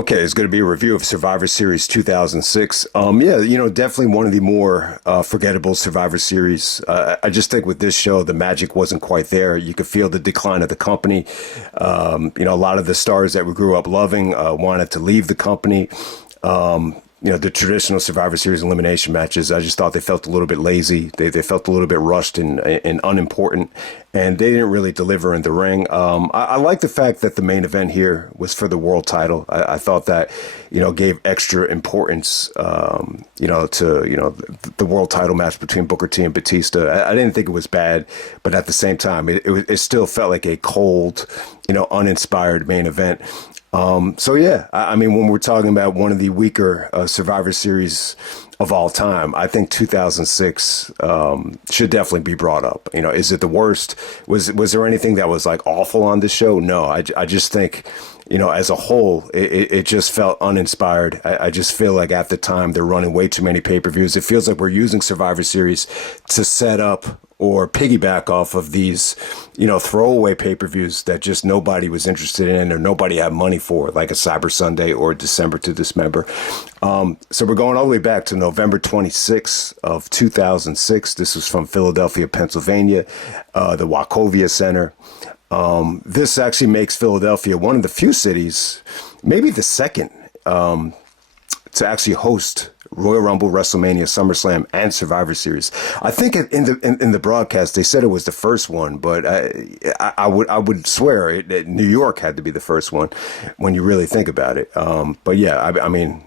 Okay, it's going to be a review of Survivor Series 2006. Yeah, definitely one of the more forgettable Survivor Series. I just think with this show, the magic wasn't quite there. You could feel the decline of the company. A lot of the stars that we grew up loving wanted to leave the company. The traditional Survivor Series elimination matches, I just thought they felt a little bit lazy. They felt a little bit rushed and unimportant, and they didn't really deliver in the ring. I like the fact that the main event here was for the world title. I thought that, gave extra importance, to, the world title match between Booker T and Batista. I didn't think it was bad, but at the same time, it still felt like a cold, uninspired main event. When we're talking about one of the weaker Survivor Series of all time, I think 2006 should definitely be brought up. Is it the worst? Was there anything that was like awful on the show? No, I just think, as a whole, it just felt uninspired. I just feel like at the time they're running way too many pay-per-views. It feels like we're using Survivor Series to set up or piggyback off of these, throwaway pay-per-views that just nobody was interested in or nobody had money for, like a Cyber Sunday or December to Dismember. So we're going all the way back to November 26th of 2006. This was from Philadelphia, Pennsylvania, the Wachovia Center. This actually makes Philadelphia one of the few cities, maybe the second, to actually host Royal Rumble, WrestleMania, SummerSlam, and Survivor Series. I think in the broadcast they said it was the first one, but I would swear New York had to be the first one when you really think about it. But yeah,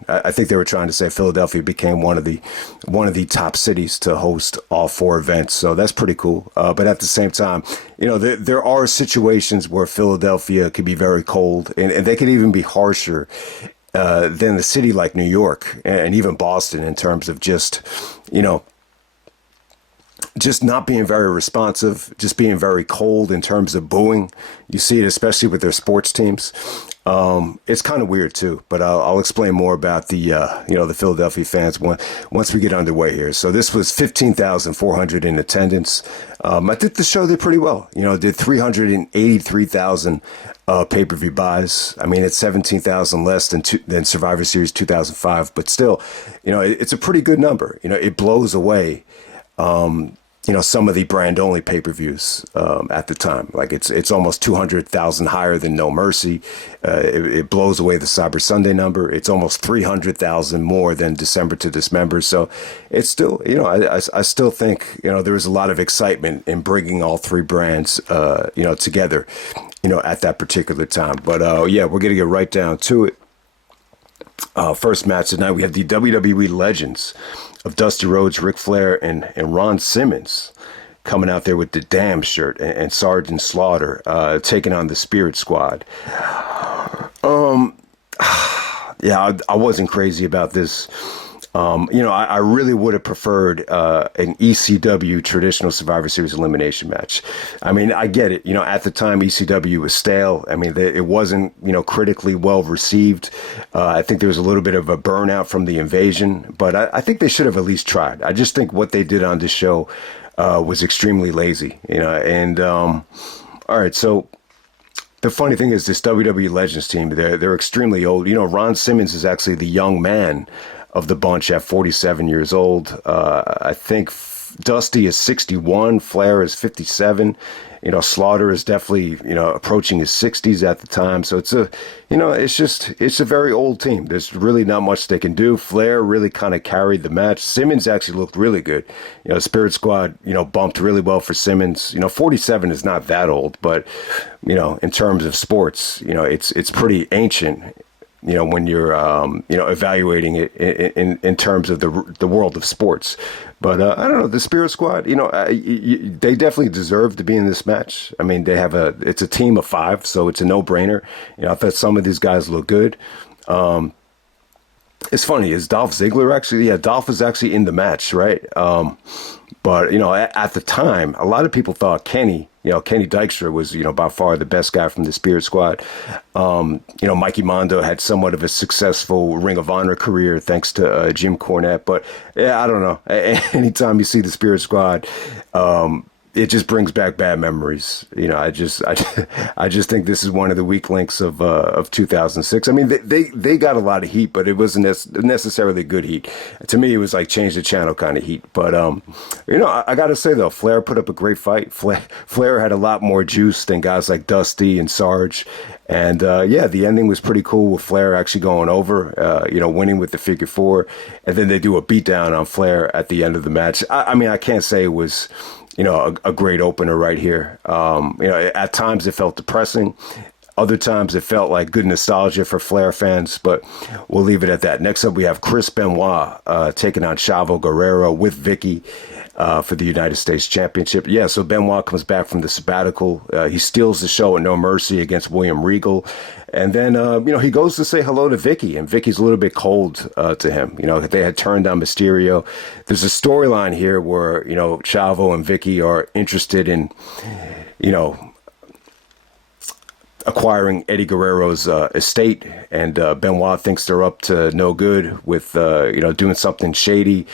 I think they were trying to say Philadelphia became one of the top cities to host all four events, so that's pretty cool. But at the same time, there are situations where Philadelphia could be very cold, and they could even be harsher than the city like New York and even Boston in terms of just not being very responsive, just being very cold in terms of booing. You see it especially with their sports teams. It's kind of weird too, but I'll explain more about the Philadelphia fans once we get underway here. So this was 15,400 in attendance. I think the show did pretty well. Did 383,000 pay-per-view buys. It's 17,000 less than Survivor Series 2005, but still, it's a pretty good number. It blows away, some of the brand-only pay-per-views at the time. Like it's almost 200,000 higher than No Mercy. It blows away the Cyber Sunday number. It's almost 300,000 more than December to Dismember. So it's still, I still think, there was a lot of excitement in bringing all three brands, together, at that particular time. But we're going to get right down to it. First match tonight, we have the WWE Legends of Dusty Rhodes, Ric Flair, and Ron Simmons coming out there with the Damn shirt and Sergeant Slaughter taking on the Spirit Squad. I wasn't crazy about this. I really would have preferred an ECW traditional Survivor Series elimination match. I get it. At the time, ECW was stale. It wasn't, critically well received. I think there was a little bit of a burnout from the invasion, but I think they should have at least tried. I just think what they did on this show was extremely lazy, all right, so the funny thing is this WWE Legends team, they're extremely old. Ron Simmons is actually the young man of the bunch at 47 years old. I think Dusty is 61, Flair is 57. Slaughter is definitely, approaching his 60s at the time. So it's a very old team. There's really not much they can do. Flair really kind of carried the match. Simmons actually looked really good. Spirit Squad, bumped really well for Simmons. 47 is not that old, but, in terms of sports, it's pretty ancient. When you're, evaluating it in terms of the world of sports. But I don't know, the Spirit Squad, they definitely deserve to be in this match. It's a team of 5, so it's a no-brainer. I thought some of these guys look good. It's funny, is Dolph Ziggler actually? Yeah, Dolph is actually in the match, right? But, at the time, a lot of people thought Kenny Dykstra was, by far the best guy from the Spirit Squad. Mikey Mondo had somewhat of a successful Ring of Honor career thanks to Jim Cornette. But, yeah, I don't know. Anytime you see the Spirit Squad, it just brings back bad memories. I just think this is one of the weak links of 2006. I mean, they got a lot of heat, but it wasn't necessarily good heat. To me, it was like change the channel kind of heat. But I got to say though, Flair put up a great fight. Flair had a lot more juice than guys like Dusty and Sarge. And the ending was pretty cool with Flair actually going over, winning with the figure four, and then they do a beatdown on Flair at the end of the match. I mean, I can't say it was, a great opener right here. At times it felt depressing. Other times it felt like good nostalgia for Flair fans, but we'll leave it at that. Next up, we have Chris Benoit taking on Chavo Guerrero with Vicky for the United States Championship. Yeah, so Benoit comes back from the sabbatical. He steals the show at No Mercy against William Regal. And then, he goes to say hello to Vicky, and Vicky's a little bit cold to him. They had turned down Mysterio. There's a storyline here where, Chavo and Vicky are interested in, acquiring Eddie Guerrero's estate, and Benoit thinks they're up to no good with doing something shady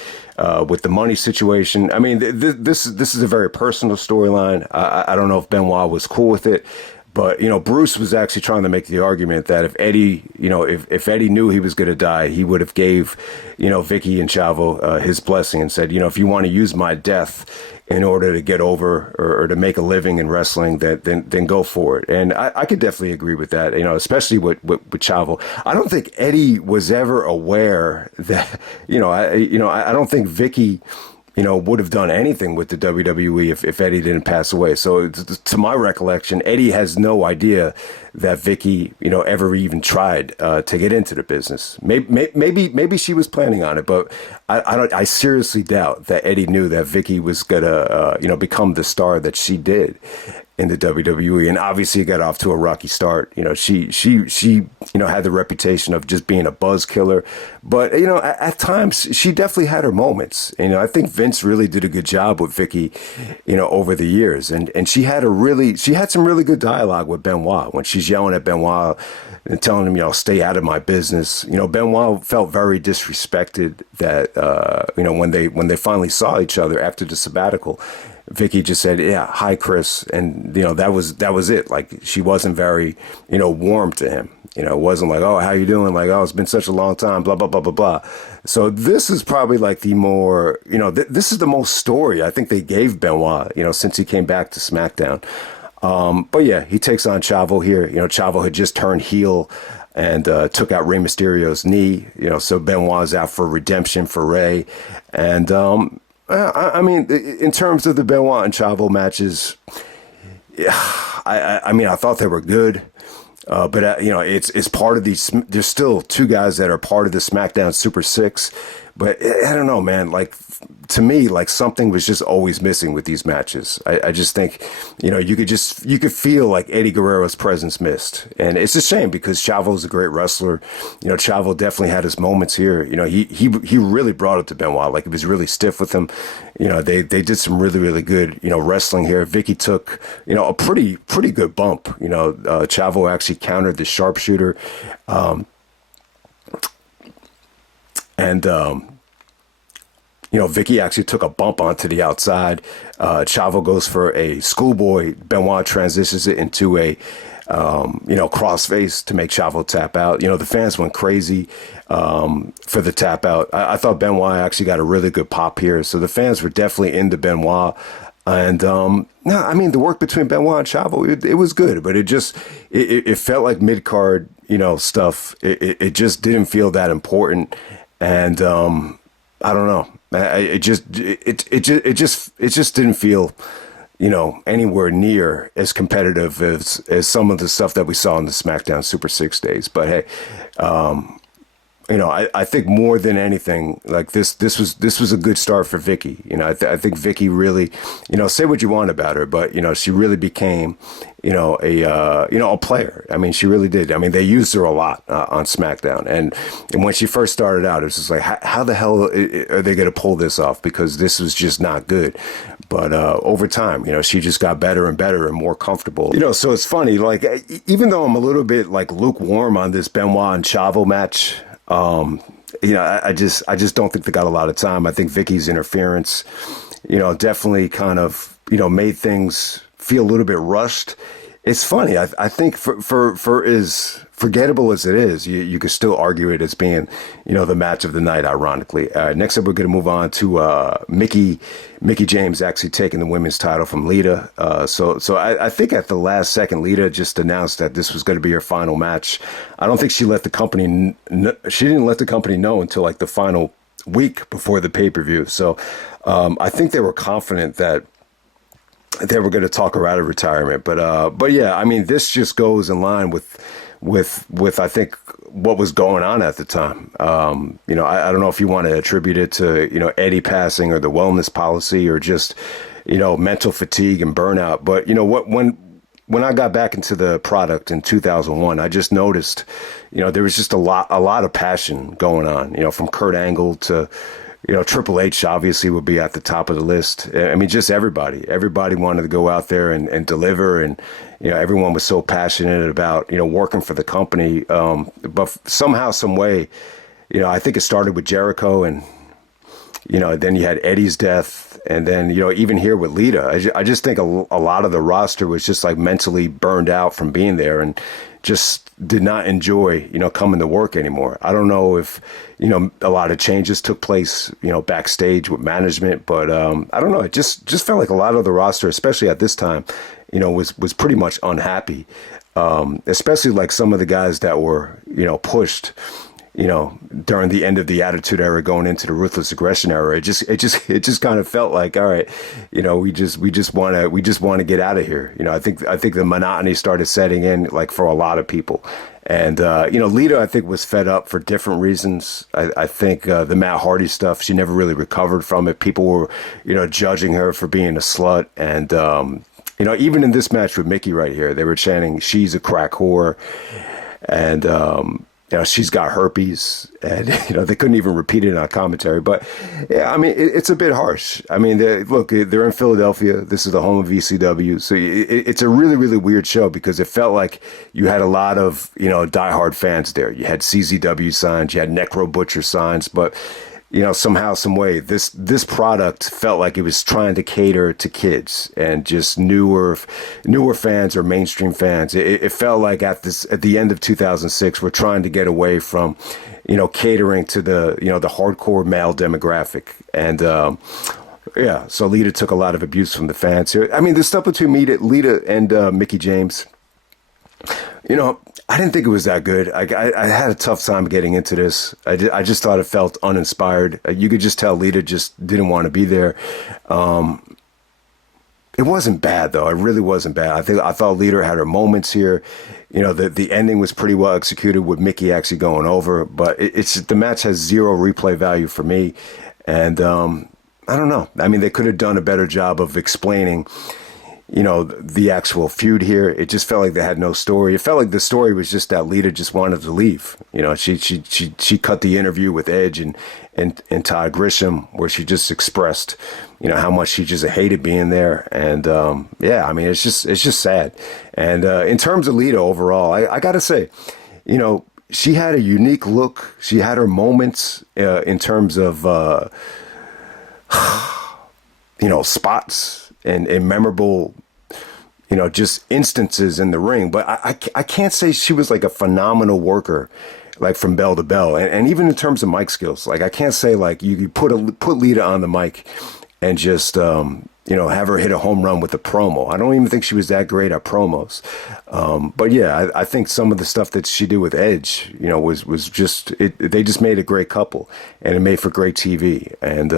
with the money situation. I mean, this is a very personal storyline. I don't know if Benoit was cool with it, but Bruce was actually trying to make the argument that if Eddie, if Eddie knew he was going to die, he would have gave Vicky and Chavo his blessing and said, if you want to use my death in order to get over or to make a living in wrestling, then go for it. And I could definitely agree with that, especially with Chavo. I don't think Eddie was ever aware that, I don't think Vicky, would have done anything with the WWE if Eddie didn't pass away. So to my recollection, Eddie has no idea that Vicky, ever even tried to get into the business. Maybe she was planning on it, but I seriously doubt that Eddie knew that Vicky was gonna, become the star that she did in the WWE. And obviously it got off to a rocky start. She had the reputation of just being a buzz killer, but at times she definitely had her moments. I think Vince really did a good job with Vicky, over the years, and she had some really good dialogue with Benoit when she's yelling at Benoit and telling him, stay out of my business. Benoit felt very disrespected that, when they finally saw each other after the sabbatical, Vicky just said, yeah, hi, Chris. And, that was it. Like, she wasn't very, warm to him. It wasn't like, oh, how you doing? Like, oh, it's been such a long time, blah, blah, blah, blah, blah. So this is probably like the more, this is the most story I think they gave Benoit, since he came back to SmackDown. But yeah, he takes on Chavo here. Chavo had just turned heel and took out Rey Mysterio's knee. So Benoit's out for redemption for Rey. And, I mean, in terms of the Benoit and Chavo matches, yeah, I mean, I thought they were good. But it's part of these. There's still two guys that are part of the SmackDown Super Six, but I don't know, man. Like, to me, like, something was just always missing with these matches. I just think, you could feel like Eddie Guerrero's presence missed, and it's a shame because Chavo's a great wrestler. Chavo definitely had his moments here. He really brought it to Benoit. Like, it was really stiff with him. They did some really, really good, wrestling here. Vicky took, a pretty good bump. Chavo actually countered the sharpshooter. Vicky actually took a bump onto the outside. Chavo goes for a schoolboy. Benoit transitions it into a, crossface to make Chavo tap out. The fans went crazy for the tap out. I thought Benoit actually got a really good pop here. So the fans were definitely into Benoit. And, I mean, the work between Benoit and Chavo, it was good, but it felt like mid-card, stuff. It just didn't feel that important. And, I don't know. It just didn't feel, anywhere near as competitive as some of the stuff that we saw in the SmackDown Super 6 days. But hey, I think more than anything, like this was a good start for Vicky. I think Vicky really, say what you want about her, but she really became, a player. I mean, she really did. I mean, they used her a lot on SmackDown, and when she first started out, it was just like, how the hell are they going to pull this off? Because this was just not good. But over time, she just got better and better and more comfortable. So it's funny, like, even though I'm a little bit like lukewarm on this Benoit and Chavo match. I just don't think they got a lot of time. I think Vicky's interference, definitely kind of, made things feel a little bit rushed. It's funny. I think for as forgettable as it is, you could still argue it as being, the match of the night, ironically. Next up, we're going to move on to Mickie James actually taking the women's title from Lita. So I think at the last second, Lita just announced that this was going to be her final match. I don't think she let the company, she didn't let the company know until like the final week before the pay-per-view. So I think they were confident that they were going to talk her out of retirement, but yeah, I mean, this just goes in line with I think what was going on at the time. I don't know if you want to attribute it to Eddie passing or the wellness policy or just mental fatigue and burnout. But when I got back into the product in 2001, I just noticed there was just a lot of passion going on. From Kurt Angle to Triple H obviously would be at the top of the list. I mean, just everybody wanted to go out there and deliver. And, everyone was so passionate about, working for the company. But somehow, some way, I think it started with Jericho and, then you had Eddie's death. And then, even here with Lita, I just think a lot of the roster was just like mentally burned out from being there and just did not enjoy, coming to work anymore. I don't know if, a lot of changes took place, backstage with management, but I don't know. It just felt like a lot of the roster, especially at this time, was pretty much unhappy, especially like some of the guys that were, pushed, during the end of the Attitude Era going into the Ruthless Aggression Era. It just kind of felt like, all right, we just want to get out of here. I think the monotony started setting in, like, for a lot of people. And, Lita, I think, was fed up for different reasons. I think the Matt Hardy stuff, she never really recovered from it. People were, judging her for being a slut. And, even in this match with Mickie right here, they were chanting, "She's a crack whore." And, she's got herpes, and, they couldn't even repeat it on commentary. But, yeah, I mean, it's a bit harsh. I mean, they're in Philadelphia. This is the home of ECW. So it's a really, really weird show because it felt like you had a lot of, diehard fans there. You had CZW signs, you had Necro Butcher signs, but, somehow, some way, this product felt like it was trying to cater to kids and just newer fans or mainstream fans. It felt like at the end of 2006, we're trying to get away from, catering to the hardcore male demographic. And, yeah, so Lita took a lot of abuse from the fans here. I mean, the stuff between Lita and Mickie James, I didn't think it was that good. I had a tough time getting into this. I just thought it felt uninspired. You could just tell Lita just didn't want to be there. It wasn't bad, though. It really wasn't bad. I thought Lita had her moments here. The ending was pretty well executed with Mickie actually going over. But the match has zero replay value for me. And I don't know. I mean, they could have done a better job of explaining the actual feud here. It just felt like they had no story. It felt like the story was just that Lita just wanted to leave. She cut the interview with Edge and Todd Grisham where she just expressed, how much she just hated being there. And yeah, I mean, it's just sad. And in terms of Lita overall, I gotta say, she had a unique look. She had her moments in terms of spots and memorable, just instances in the ring. But I can't say she was like a phenomenal worker, like from bell to bell. And even in terms of mic skills, like I can't say like you put Lita on the mic and just, have her hit a home run with a promo. I don't even think she was that great at promos. But yeah, I think some of the stuff that she did with Edge, was just, they just made a great couple and it made for great TV. And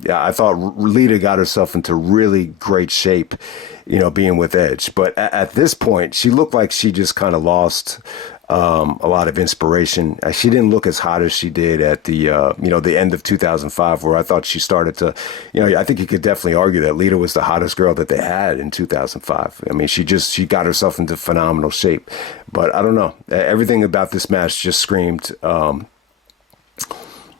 yeah, I thought Lita got herself into really great shape, being with Edge. But at this point, she looked like she just kind of lost a lot of inspiration. She didn't look as hot as she did at the the end of 2005, where I thought she started to, I think you could definitely argue that Lita was the hottest girl that they had in 2005. I mean, she got herself into phenomenal shape. But I don't know. Everything about this match just screamed,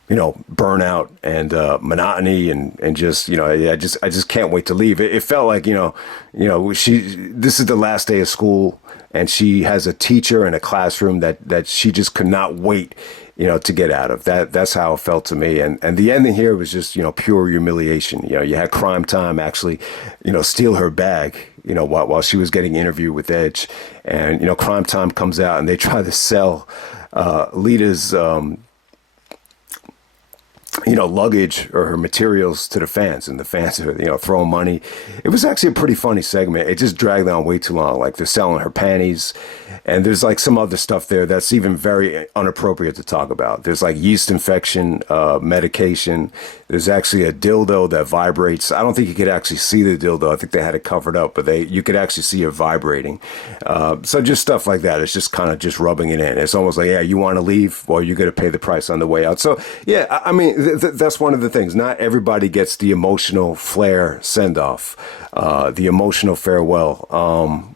burnout and monotony and just, I just can't wait to leave. It felt like, this is the last day of school and she has a teacher in a classroom that she just could not wait, to get out of. That's how it felt to me. And the ending here was just, pure humiliation. You had Crime Time actually, steal her bag, while she was getting interviewed with Edge. And, Crime Time comes out and they try to sell Lita's, luggage or her materials to the fans, and the fans are, throwing money. It was actually a pretty funny segment. It just dragged on way too long. Like they're selling her panties, and there's like some other stuff there that's even very inappropriate to talk about. There's like yeast infection medication. There's actually a dildo that vibrates. I don't think you could actually see the dildo. I think they had it covered up, but you could actually see it vibrating. So just stuff like that. It's just kind of just rubbing it in. It's almost like, yeah, you want to leave? Well, you're going to pay the price on the way out. So yeah, I mean, that's one of the things. Not everybody gets the emotional Flair send-off, the emotional farewell.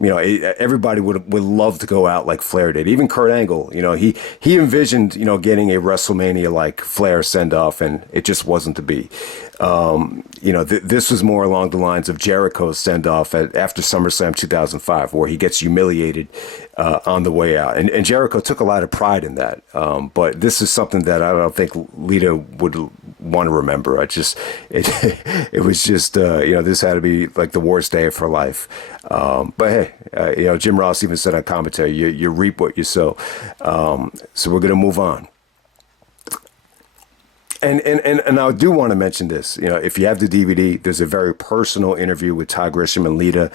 Everybody would love to go out like Flair did. Even Kurt Angle, he envisioned, getting a WrestleMania like Flair send off, and it just wasn't to be. This was more along the lines of Jericho's send off after SummerSlam 2005, where he gets humiliated on the way out, and Jericho took a lot of pride in that. But this is something that I don't think Lita would want to remember. It was just this had to be like the worst day of her life. But hey, Jim Ross even said on commentary, you reap what you sow. So we're gonna move on. And I do want to mention this. If you have the DVD, there's a very personal interview with Ty Grisham and Lita,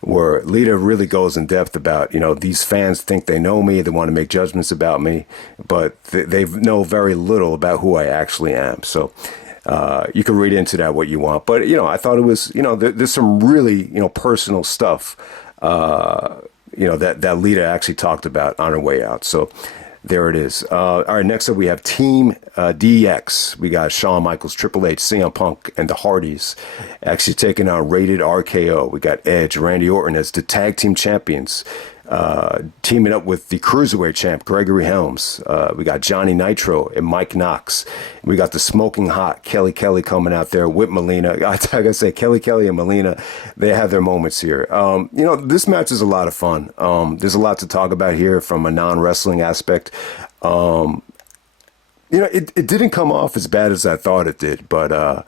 where Lita really goes in depth about, these fans think they know me, they want to make judgments about me, but they know very little about who I actually am. So you can read into that what you want. But, I thought it was, there's some really, personal stuff, that Lita actually talked about on her way out. So there it is. All right, next up we have Team DX. We got Shawn Michaels, Triple H, CM Punk, and the Hardys actually taking on Rated RKO. We got Edge, Randy Orton as the tag team champions, teaming up with the Cruiserweight champ, Gregory Helms. We got Johnny Nitro and Mike Knox. We got the smoking hot Kelly coming out there with Melina. I gotta say, Kelly and Melina, they have their moments here. This match is a lot of fun. There's a lot to talk about here from a non-wrestling aspect. It didn't come off as bad as I thought it did, but,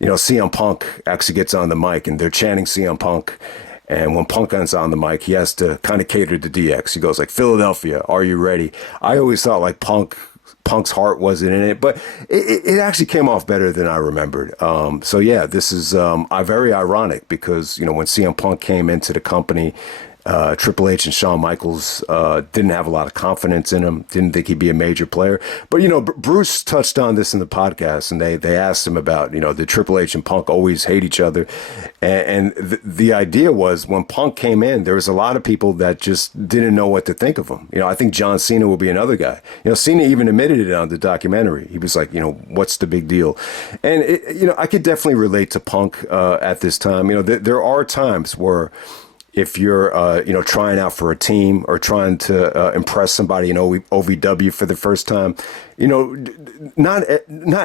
CM Punk actually gets on the mic and they're chanting CM Punk. And when Punk gets on the mic, he has to kind of cater to DX. He goes like, Philadelphia, are you ready? I always thought like Punk's heart wasn't in it, but it actually came off better than I remembered. So yeah, this is very ironic because, when CM Punk came into the company, Triple H and Shawn Michaels didn't have a lot of confidence in him, didn't think he'd be a major player. But, Bruce touched on this in the podcast, and they asked him about, the Triple H and Punk always hate each other. And the idea was when Punk came in, there was a lot of people that just didn't know what to think of him. I think John Cena will be another guy. Cena even admitted it on the documentary. He was like, what's the big deal? And, I could definitely relate to Punk at this time. There are times where if you're, trying out for a team or trying to impress somebody in OVW for the first time, not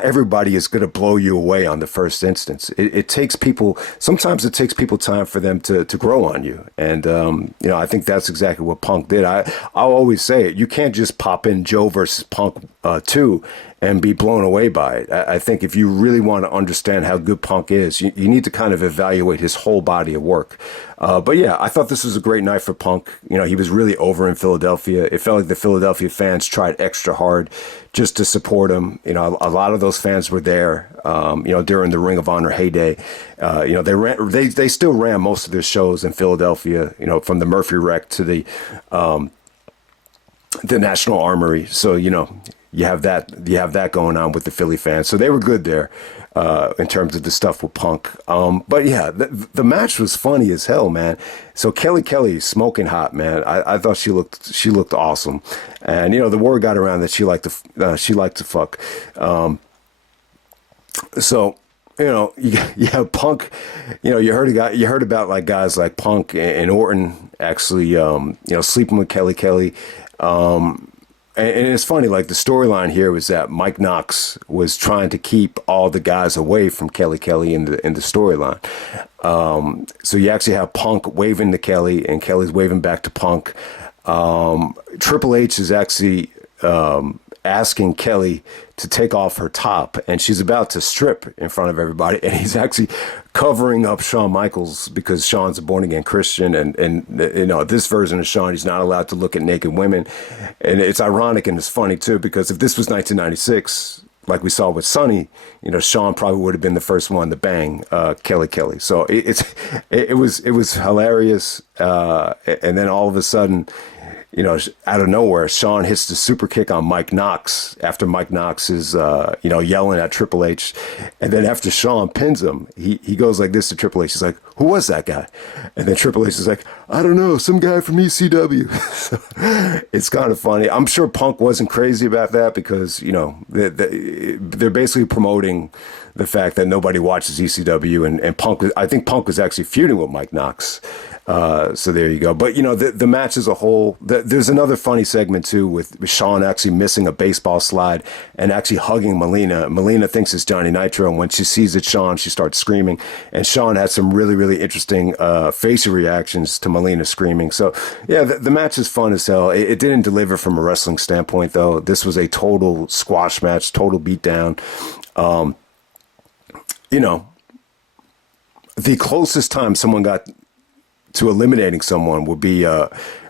everybody is going to blow you away on the first instance. It takes people, sometimes it takes people time for them to grow on you. And, I think that's exactly what Punk did. I'll always say it. You can't just pop in Joe versus Punk 2 and be blown away by it. I think if you really want to understand how good Punk is, you need to kind of evaluate his whole body of work. But yeah, I thought this was a great night for Punk. He was really over in Philadelphia. It felt like the Philadelphia fans tried extra hard just to support him. A lot of those fans were there, during the Ring of Honor heyday. They still ran most of their shows in Philadelphia, from the Murphy Wreck to the National Armory. So, you have that going on with the Philly fans. So they were good there in terms of the stuff with Punk. But yeah, the match was funny as hell, man. So Kelly smoking hot, man. I thought she looked awesome. And the word got around that she liked to fuck. So you have Punk, you heard about like guys like Punk and Orton actually, sleeping with Kelly. and it's funny, like the storyline here was that Mike Knox was trying to keep all the guys away from Kelly in the storyline. So you actually have Punk waving to Kelly, and Kelly's waving back to Punk. Triple H is actually asking Kelly to take off her top, and she's about to strip in front of everybody, and he's actually covering up Shawn Michaels because Shawn's a born-again Christian, and you know, this version of Shawn, he's not allowed to look at naked women. And it's ironic and it's funny too, because if this was 1996, like we saw with Sonny, you know, Shawn probably would have been the first one to bang Kelly. So it was hilarious, and then all of a sudden, you know, out of nowhere, Shawn hits the super kick on Mike Knox after Mike Knox is, you know, yelling at Triple H. And then after Shawn pins him, he goes like this to Triple H. He's like, who was that guy? And then Triple H is like, I don't know, some guy from ECW. So, it's kind of funny. I'm sure Punk wasn't crazy about that because, you know, they're basically promoting the fact that nobody watches ECW. And Punk, I think Punk was actually feuding with Mike Knox. So there you go. But, you know, the match as a whole, there's another funny segment, too, with Shawn actually missing a baseball slide and actually hugging Melina. Melina thinks it's Johnny Nitro, and when she sees it's Shawn, she starts screaming. And Shawn had some really, really interesting facial reactions to Melina screaming. So, yeah, the match is fun as hell. It didn't deliver from a wrestling standpoint, though. This was a total squash match, total beatdown. You know, the closest time someone got to eliminating someone would be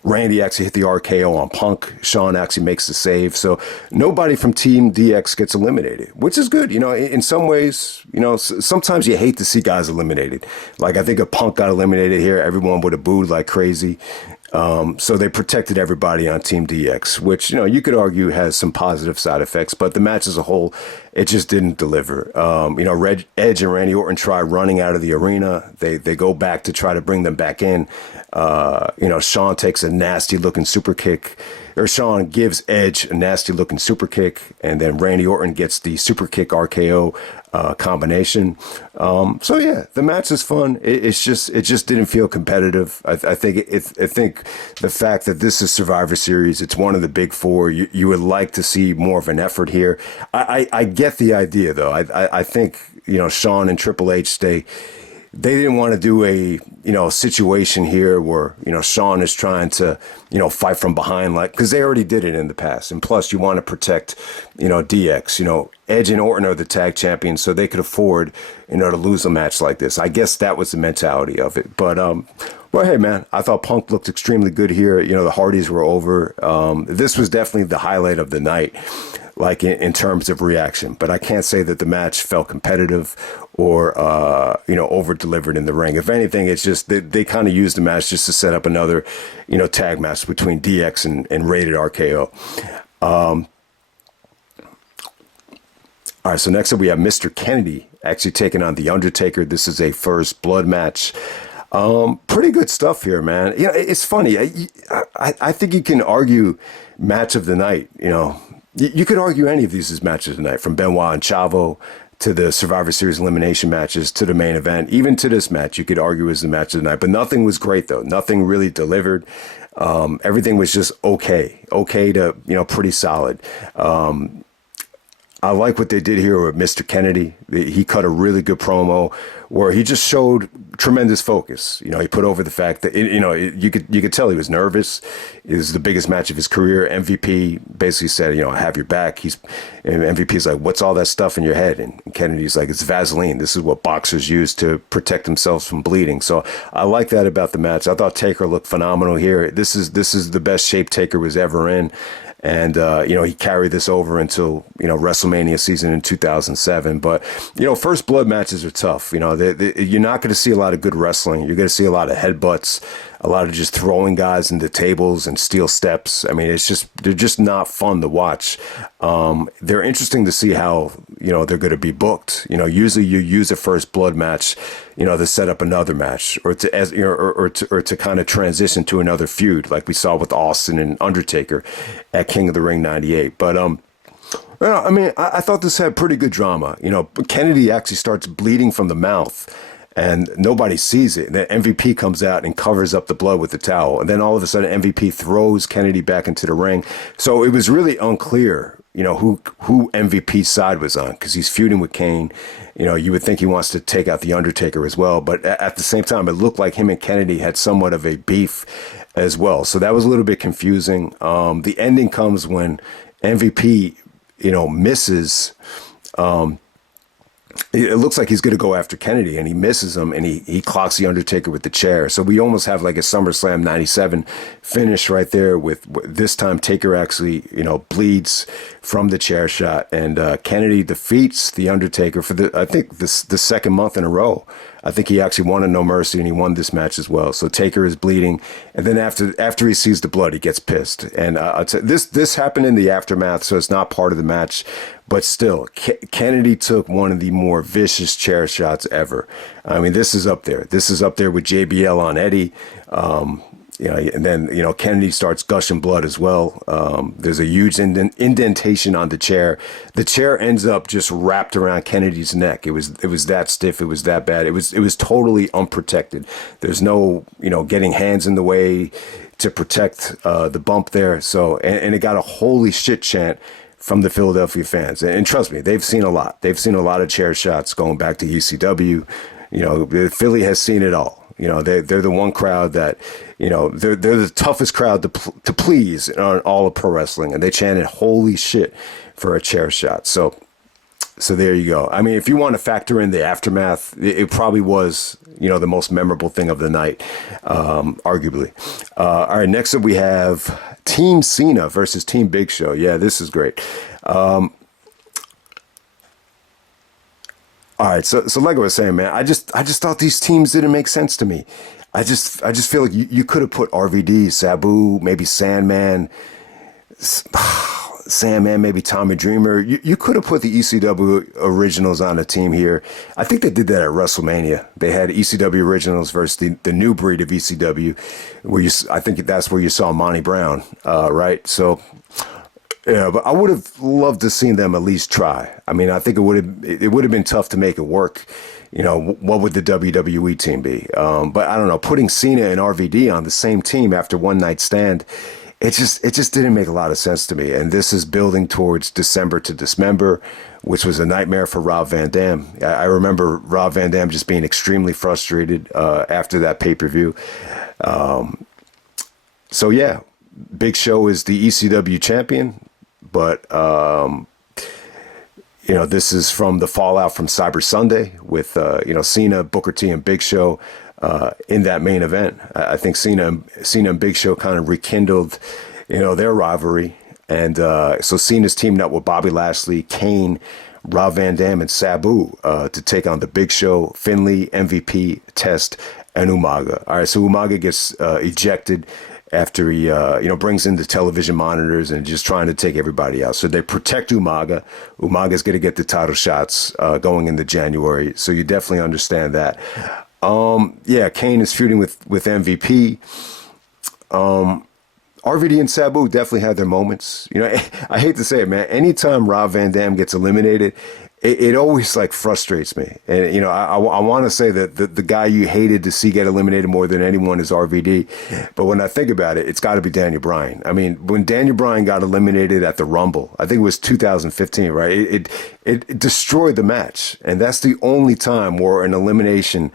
Randy actually hit the RKO on Punk. Shawn actually makes the save. So nobody from Team DX gets eliminated, which is good. You know, in some ways, you know, sometimes you hate to see guys eliminated. Like I think if Punk got eliminated here, everyone would have booed like crazy. So they protected everybody on Team DX, which, you know, you could argue has some positive side effects, but the match as a whole, it just didn't deliver. You know, Edge and Randy Orton try running out of the arena. They go back to try to bring them back in. You know, Shawn takes a nasty looking super kick, or Shawn gives Edge a nasty looking super kick, and then Randy Orton gets the super kick RKO combination. So yeah, the match is fun. It just didn't feel competitive. I think the fact that this is Survivor Series, it's one of the big four. You would like to see more of an effort here. I get the idea though. I think, you know, Shawn and Triple H, they didn't want to do a, you know, situation here where, you know, Shawn is trying to, you know, fight from behind, like, because they already did it in the past. And plus, you want to protect, you know, DX. You know, Edge and Orton are the tag champions, so they could afford, you know, to lose a match like this. I guess that was the mentality of it. But, well, hey, man, I thought Punk looked extremely good here. You know, the Hardys were over. This was definitely the highlight of the night, like in terms of reaction. But I can't say that the match felt competitive or, you know, over-delivered in the ring. If anything, it's just they kind of used the match just to set up another, you know, tag match between DX and Rated RKO. All right, so next up we have Mr. Kennedy actually taking on The Undertaker. This is a first blood match. Pretty good stuff here, man. You know, it's funny. I think you can argue match of the night. You know, you could argue any of these as matches of the night, from Benoit and Chavo to the Survivor Series elimination matches to the main event. Even to this match, you could argue as the match of the night. But nothing was great, though. Nothing really delivered. Everything was just okay to, you know, pretty solid. I like what they did here with Mr. Kennedy. He cut a really good promo where he just showed tremendous focus. You know, he put over the fact that, you know, you could tell he was nervous. It was the biggest match of his career. MVP basically said, you know, I have your back. And MVP's like, what's all that stuff in your head? And Kennedy's like, it's Vaseline. This is what boxers use to protect themselves from bleeding. So I like that about the match. I thought Taker looked phenomenal here. This is the best shape Taker was ever in. And, you know, he carried this over until, you know, WrestleMania season in 2007. But, you know, first blood matches are tough. You know, you're not going to see a lot of good wrestling. You're going to see a lot of headbutts, a lot of just throwing guys into tables and steel steps. I mean, they're just not fun to watch. They're interesting to see how, you know, they're going to be booked. You know, usually you use a first blood match, you know, to set up another match or to kind of transition to another feud, like we saw with Austin and Undertaker at King of the Ring 98. But, I mean, I thought this had pretty good drama. You know, Kennedy actually starts bleeding from the mouth. and nobody sees it. And then MVP comes out and covers up the blood with the towel. And then all of a sudden MVP throws Kennedy back into the ring. So it was really unclear, who MVP's side was on, because he's feuding with Kane. You would think he wants to take out the Undertaker as well. But at the same time, it looked like him and Kennedy had somewhat of a beef as well. So that was a little bit confusing. The ending comes when MVP, misses. It looks like he's going to go after Kennedy, and he misses him, and he clocks the Undertaker with the chair. So we almost have like a SummerSlam 97 finish right there, with this time Taker actually, bleeds from the chair shot, and Kennedy defeats the Undertaker for I think the second month in a row. I think he actually won a No Mercy, and he won this match as well. So Taker is bleeding, and then after he sees the blood, he gets pissed. And I'd say this happened in the aftermath, so it's not part of the match, but still, Kennedy took one of the more vicious chair shots ever. I mean, this is up there. This is up there with JBL on Eddie. And then, Kennedy starts gushing blood as well. There's a huge indentation on the chair. The chair ends up just wrapped around Kennedy's neck. It was that stiff. It was that bad. It was totally unprotected. There's no, getting hands in the way to protect the bump there. So, and it got a holy shit chant from the Philadelphia fans. And trust me, they've seen a lot. They've seen a lot of chair shots going back to ECW. Philly has seen it all. They're the one crowd that, they're the toughest crowd to please on all of pro wrestling. And they chanted, holy shit, for a chair shot. So there you go. I mean, if you want to factor in the aftermath, it probably was, the most memorable thing of the night, arguably. All right, next up we have Team Cena versus Team Big Show. Yeah, this is great. All right, so like I was saying, man, I just thought these teams didn't make sense to me. I just feel like you could have put RVD, Sabu, maybe Sandman, maybe Tommy Dreamer. You could have put the ECW originals on a team here. I think they did that at WrestleMania. They had ECW originals versus the new breed of ECW, I think that's where you saw Monty Brown, right? So. Yeah, but I would have loved to seen them at least try. I mean, I think it would have been tough to make it work. What would the WWE team be? But I don't know. Putting Cena and RVD on the same team after one night stand, it just didn't make a lot of sense to me. And this is building towards December to Dismember, which was a nightmare for Rob Van Dam. I remember Rob Van Dam just being extremely frustrated after that pay-per-view. So yeah, Big Show is the ECW champion. But, this is from the fallout from Cyber Sunday with, Cena, Booker T, and Big Show in that main event. I think Cena and Big Show kind of rekindled, their rivalry. And so Cena's teamed up with Bobby Lashley, Kane, Rob Van Dam, and Sabu to take on the Big Show, Finlay, MVP, Test, and Umaga. All right, so Umaga gets ejected after he, brings in the television monitors and just trying to take everybody out. So they protect Umaga. Umaga's going to get the title shots going into January. So you definitely understand that. Kane is feuding with MVP. RVD and Sabu definitely had their moments. I hate to say it, man. Anytime Rob Van Dam gets eliminated, it always frustrates me. And, I want to say that the guy you hated to see get eliminated more than anyone is RVD. But when I think about it, it's got to be Daniel Bryan. I mean, when Daniel Bryan got eliminated at the Rumble, I think it was 2015, right? It destroyed the match. And that's the only time where an elimination,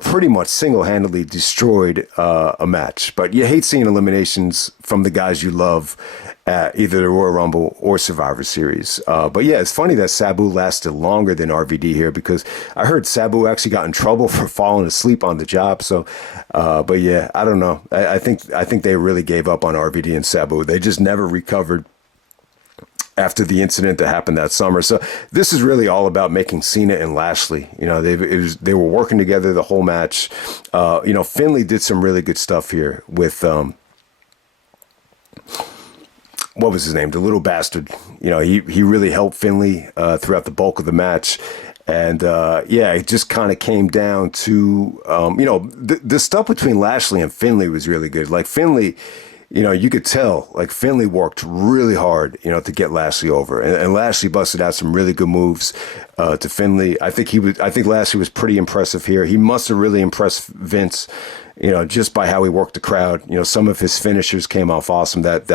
pretty much single-handedly destroyed a match. But you hate seeing eliminations from the guys you love at either the Royal Rumble or Survivor Series. But yeah, it's funny that Sabu lasted longer than RVD here, because I heard Sabu actually got in trouble for falling asleep on the job. So, but yeah, I don't know. I think they really gave up on RVD and Sabu. They just never recovered after the incident that happened that summer. So this is really all about making Cena and Lashley. They were working together the whole match. Finlay did some really good stuff here with what was his name? The little bastard. He really helped Finlay throughout the bulk of the match. And it just kind of came down to the stuff between Lashley and Finlay was really good. Like Finlay, you could tell like Finlay worked really hard, to get Lashley over, and Lashley busted out some really good moves to Finlay. I think Lashley was pretty impressive here. He must have really impressed Vince, just by how he worked the crowd. Some of his finishers came off awesome. That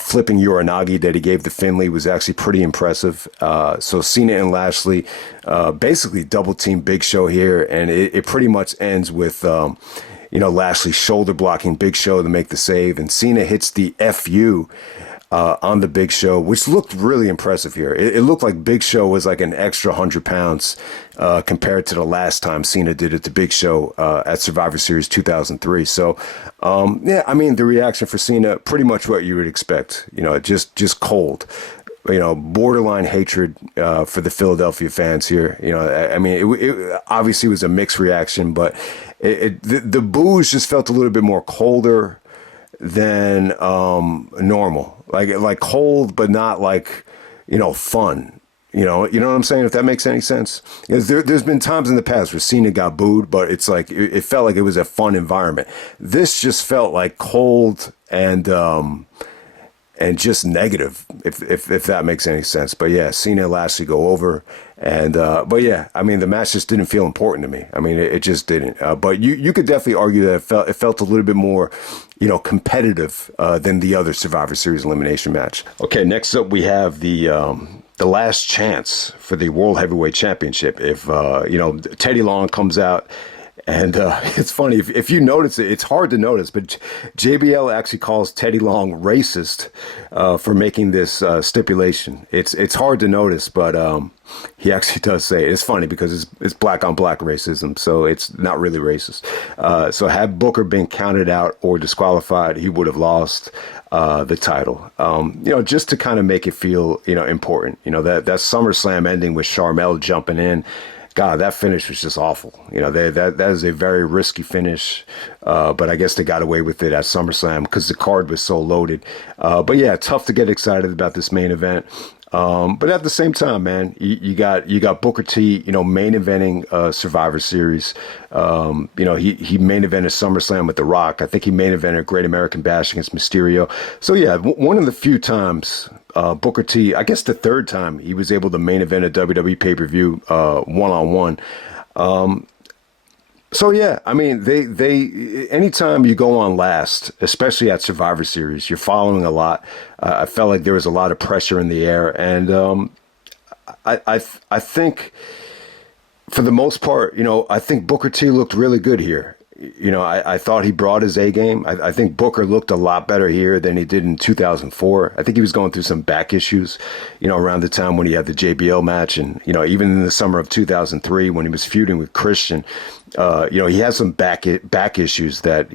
flipping Uranagi that he gave to Finlay was actually pretty impressive. So Cena and Lashley basically double team Big Show here, and it pretty much ends with Lashley shoulder blocking Big Show to make the save, and Cena hits the FU on the Big Show, which looked really impressive here. It looked like Big Show was like an extra 100 pounds compared to the last time Cena did it to Big Show at Survivor Series 2003. So, the reaction for Cena, pretty much what you would expect. Just cold. Borderline hatred for the Philadelphia fans here. It obviously was a mixed reaction, but the boos just felt a little bit more colder than normal. Like cold, but not like, fun. You know what I'm saying? If that makes any sense. There's been times in the past where Cena got booed, but it's like it felt like it was a fun environment. This just felt like cold and just negative, if that makes any sense. But yeah, Cena and Lashley go over, and the match just didn't feel important to me. It just didn't. But you could definitely argue that it felt a little bit more, competitive than the other Survivor Series elimination match. Okay, next up we have the last chance for the World Heavyweight Championship. If Teddy Long comes out. And it's funny, if you notice it, it's hard to notice, but JBL actually calls Teddy Long racist for making this stipulation. It's hard to notice, but he actually does say it. It's funny because it's black on black racism, so it's not really racist. So had Booker been counted out or disqualified, he would have lost the title. Just to kind of make it feel, important. That SummerSlam ending with Sharmell jumping in. God, that finish was just awful. That is a very risky finish, but I guess they got away with it at SummerSlam because the card was so loaded. But yeah, tough to get excited about this main event. But at the same time, man, you got Booker T, main eventing Survivor Series. He main evented SummerSlam with The Rock. I think he main evented Great American Bash against Mysterio. So yeah, one of the few times Booker T, I guess the third time he was able to main event a WWE pay-per-view one-on-one. So yeah, they anytime you go on last, especially at Survivor Series, you're following a lot. I felt like there was a lot of pressure in the air, and I think for the most part, I think Booker T looked really good here. I thought he brought his A game. I think Booker looked a lot better here than he did in 2004. I think he was going through some back issues, around the time when he had the JBL match. And, even in the summer of 2003, when he was feuding with Christian, he had some back issues that,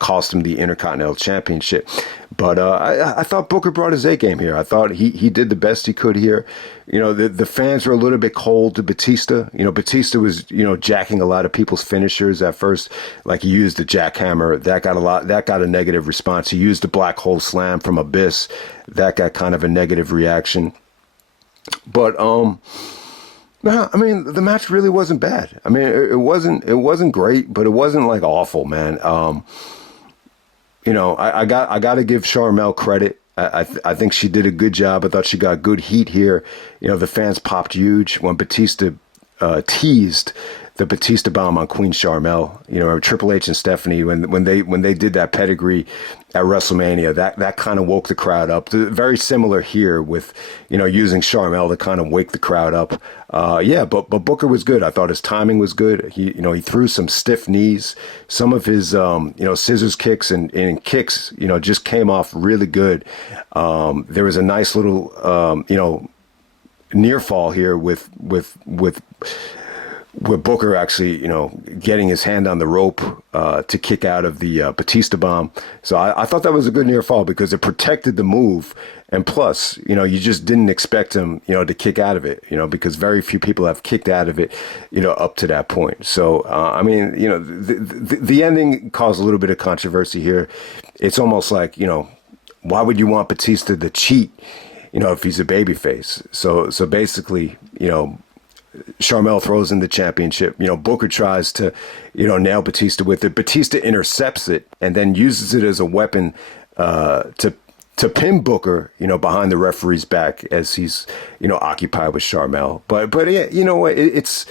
cost him the Intercontinental Championship. But I thought Booker brought his A game here. I thought he did the best he could here. The fans were a little bit cold to Batista. Batista was, jacking a lot of people's finishers at first. Like he used the jackhammer. That got a negative response. He used the black hole slam from Abyss. That got kind of a negative reaction. But, the match really wasn't bad. It wasn't great, but it wasn't like awful, man. I got to give Sharmell credit. I think she did a good job. I thought she got good heat here. The fans popped huge when Batista teased the Batista bomb on Queen Sharmell. Triple H and Stephanie, when they did that pedigree at WrestleMania, that kind of woke the crowd up. Very similar here with, using Sharmell to kind of wake the crowd up. But Booker was good. I thought his timing was good. He threw some stiff knees. Some of his, scissors kicks and kicks, just came off really good. There was a nice little, near fall here with Booker actually, getting his hand on the rope to kick out of the Batista bomb. So I thought that was a good near fall because it protected the move. And plus, you just didn't expect him, to kick out of it, because very few people have kicked out of it, up to that point. So, the ending caused a little bit of controversy here. It's almost like, why would you want Batista to cheat, if he's a babyface? So basically, Sharmell throws in the championship. Booker tries to, nail Batista with it. Batista intercepts it and then uses it as a weapon to pin Booker, behind the referee's back as he's, occupied with Sharmell. But yeah, you know what? It's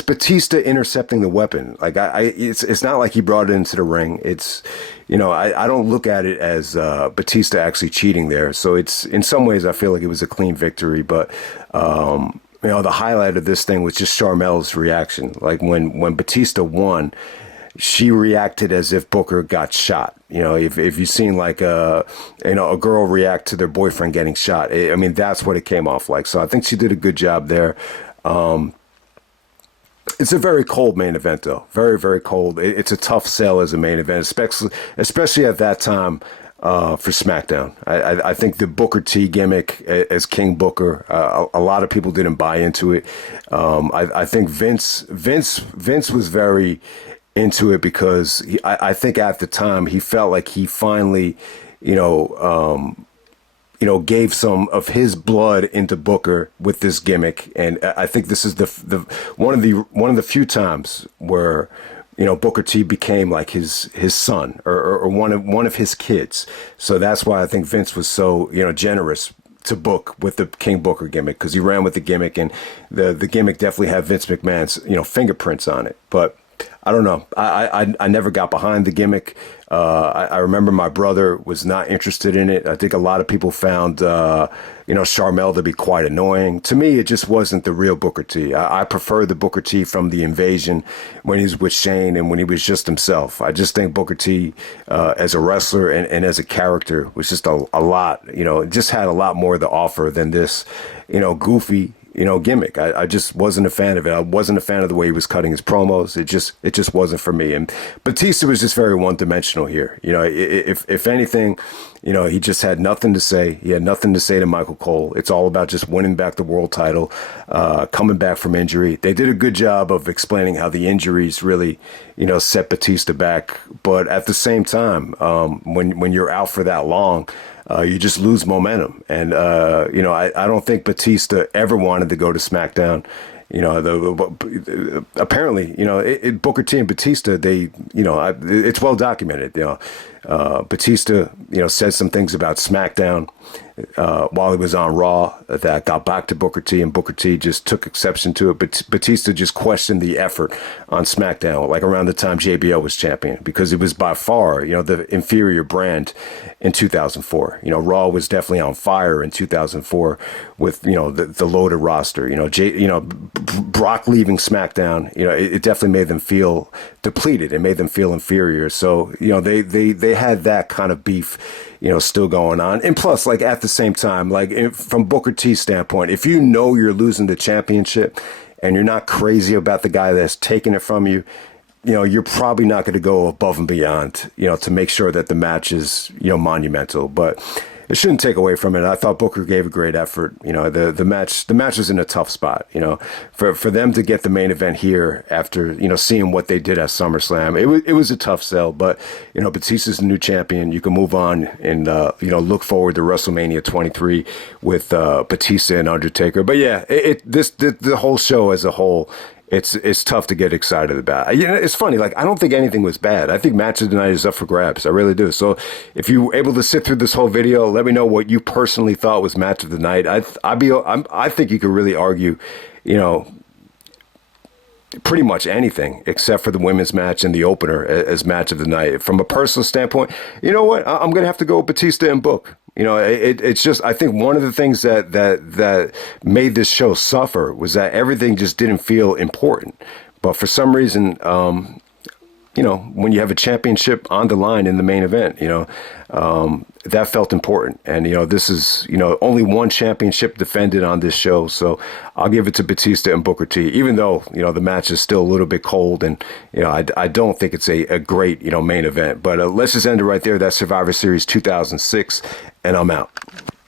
Batista intercepting the weapon. Like it's not like he brought it into the ring. It's, I don't look at it as Batista actually cheating there. So it's, in some ways, I feel like it was a clean victory. But the highlight of this thing was just Sharmell's reaction. Like when Batista won, she reacted as if Booker got shot. If you've seen like a girl react to their boyfriend getting shot, that's what it came off like. So I think she did a good job there. It's a very cold main event, though. Very, very cold. It's a tough sell as a main event, especially at that time for SmackDown. I think the Booker T gimmick as King Booker, a lot of people didn't buy into it. I think Vince was very into it because I think at the time he felt like he finally, gave some of his blood into Booker with this gimmick, and I think this is the one of the few times where Booker T became like his son or one of his kids. So that's why I think Vince was so generous to book with the King Booker gimmick, because he ran with the gimmick, and the gimmick definitely had Vince McMahon's fingerprints on it. But I don't know. I never got behind the gimmick. I remember my brother was not interested in it. I think a lot of people found, Sharmell to be quite annoying. To me, it just wasn't the real Booker T. I prefer the Booker T from the Invasion when he was with Shane and when he was just himself. I just think Booker T as a wrestler and as a character was just a lot, just had a lot more to offer than this, goofy, gimmick. I just wasn't a fan of it. I wasn't a fan of the way he was cutting his promos. It just wasn't for me. And Batista was just very one-dimensional here. If anything, he just had nothing to say. He had nothing to say to Michael Cole. It's all about just winning back the world title, coming back from injury. They did a good job of explaining how the injuries really, set Batista back. But at the same time, when you're out for that long, you just lose momentum. And, I don't think Batista ever wanted to go to SmackDown. Apparently, Booker T and Batista, it's well documented. Batista, said some things about SmackDown while he was on Raw that got back to Booker T, and Booker T just took exception to it. But Batista just questioned the effort on SmackDown, like around the time JBL was champion, because it was by far, the inferior brand in 2004. Raw was definitely on fire in 2004 with, the loaded roster. Brock leaving SmackDown, it definitely made them feel depleted. It made them feel inferior. So, they had that kind of beef, still going on. And plus, like, at the same time, like, from Booker T's standpoint, if you're losing the championship and you're not crazy about the guy that's taking it from you, you're probably not going to go above and beyond, to make sure that the match is, monumental. But it shouldn't take away from it. I thought Booker gave a great effort. The match was in a tough spot. For them to get the main event here after seeing what they did at SummerSlam, it was a tough sell. But Batista's the new champion. You can move on and look forward to WrestleMania 23 with Batista and Undertaker. But yeah, the whole show as a whole, it's tough to get excited about. It's funny. Like, I don't think anything was bad. I think match of the night is up for grabs. I really do. So if you were able to sit through this whole video, let me know what you personally thought was match of the night. I think you could really argue, pretty much anything except for the women's match and the opener as match of the night. From a personal standpoint, you know what? I'm going to have to go with Batista and Book. It's just, I think one of the things that made this show suffer was that everything just didn't feel important. But for some reason, when you have a championship on the line in the main event, that felt important. And, this is, only one championship defended on this show. So I'll give it to Batista and Booker T, even though, the match is still a little bit cold. And, I don't think it's a great, main event. But let's just end it right there. That's Survivor Series 2006. And I'm out.